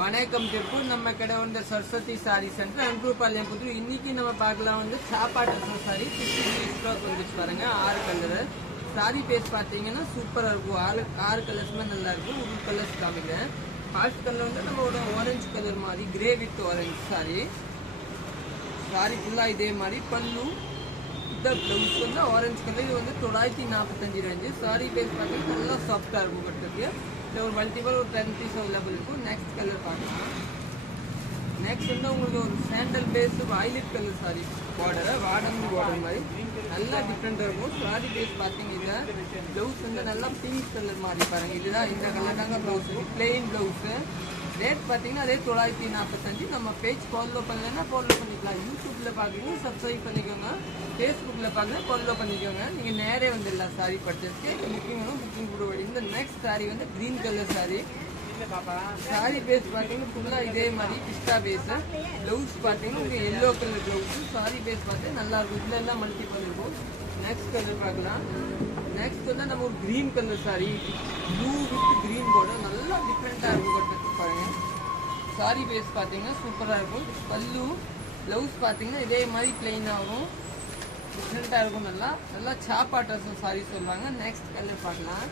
வணக்கம் திருப்பூர். நம்ம கடை வந்து சரஸ்வதி சாரி சென்டர் அன்புபாளையம் புது. இன்னைக்கு நம்ம பார்க்கலாம் வந்து சாப்பாட்டு சாரி 50 ஸ்டாக் வந்துச்சு பாருங்க. 6 கலர் சாரி பேஸ் பாத்தீங்கன்னா சூப்பரா இருக்கும். 6 கலர்ஸ்மே நல்லா இருக்கும். ஒரு கலர்ஸ் காமிக்கிறேன். ஃபர்ஸ்ட் கலர் வந்து நம்மளோட ஆரஞ்சு கலர் மாதிரி கிரே வித் ஆரஞ்சு சாரி ஃபுல்லா இதே மாதிரி பல்லு. இந்த பிளவுஸ் வந்து ஆரஞ்சு கலர். இது வந்து 945 ரேஞ்சு. சாரி பேஸ் பார்த்தீங்கன்னா நல்லா சாஃப்டா இருக்கும் கட்டுறதுக்கு. ஒரு மல்டிபிள் ஒரு 10 பீஸ் அவைலபிள் இருக்கும். நெக்ஸ்ட் கலர் பார்க்கலாம். நெக்ஸ்ட் வந்து உங்களுக்கு ஒரு sandal base violet colour sari border வாடம்பு பார்டர் மாதிரி நல்லா டிஃப்ரெண்டா இருக்கும். சாரி பேஸ் பார்த்தீங்கன்னா பிளவுஸ் வந்து நல்லா பிங்க் கலர் மாதிரி பாருங்க. இதுதான் இந்த கலர் தாங்க பிளவுஸ். Plain blouse. ரேட் பார்த்தீங்கன்னா அதே 945. நம்ம பேஜ் ஃபாலோ பண்ணலன்னா ஃபாலோ பண்ணிக்கலாம். யூடியூப்ல பாக்குறீங்க சப்ஸ்கிரைப் பண்ணிக்கோங்க. ஃபேஸ்புக்ல பாருங்க ஃபாலோ பண்ணிக்கோங்க. நீங்க நேரே வந்துடலாம் சாரி பர்ச்சேஸ்க்கு. புக்கிங் கூட வழி. இந்த நெக்ஸ்ட் சாரி வந்து green colour sari. Sari base பாத்தீங்கன்னா ஃபுல்லா இதே மாதிரி பிஸ்டா பேஸ். பிளவுஸ் பாத்தீங்கன்னா உங்களுக்கு yellow colour blouse. Sari base பார்த்து நல்லா இருக்கும். இதுல எல்லாம் மல்டிபிள் இருக்கும். நெக்ஸ்ட் கலர் பார்க்கலாம். நெக்ஸ்ட் வந்து நம்ம ஒரு green colour sorry blue with green border நல்லா டிஃப்ரெண்டா இருக்கும் பாருங்க. சாரி பேஸ் பாத்தீங்கன்னா சூப்பரா இருக்கும். பல்லு பிளவுஸ் பாத்தீங்கன்னா இதே மாதிரி பிளெயின் ஆகும். டிஃப்ரெண்டா இருக்கும். நல்லா சாப்பாட்டு சாரி சொல்லுவாங்க. நெக்ஸ்ட் கலர் பார்க்கலாம்.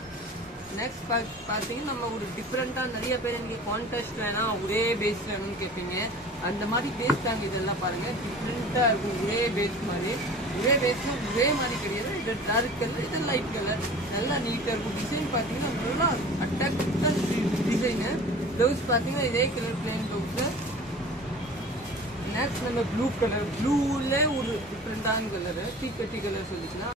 நெக்ஸ்ட் பாத்தீங்கன்னா நம்ம ஒரு டிஃப்ரெண்டா நிறைய பேர் எனக்கு கான்டெஸ்ட் வேணாம் ஒரே பேஸ் வேணும்னு கேட்பீங்க. அந்த மாதிரி பேஸ் தாங்க இதெல்லாம் பாருங்க. டிஃப்ரெண்டா இருக்கும். ஒரே பேஸ் மாதிரி. ஒரே பேஸ்னா ஒரே மாதிரி கிடையாது. இது டார்க் கலர், இது லைட் கலர். நல்லா நீட்டா இருக்கும். டிசைன் பாத்தீங்கன்னா நல்லா அட்ராக்டிவா டிசைனு. பிளவுஸ் பாத்தீங்கன்னா இதே கலர் பிளேன் பிளவுஸ். நெக்ஸ்ட் நம்ம ப்ளூ கலர். ப்ளூல ஒரு டிஃப்ரெண்டான கலர் டீ கட்டி கலர் சொல்லிக்கலாம்.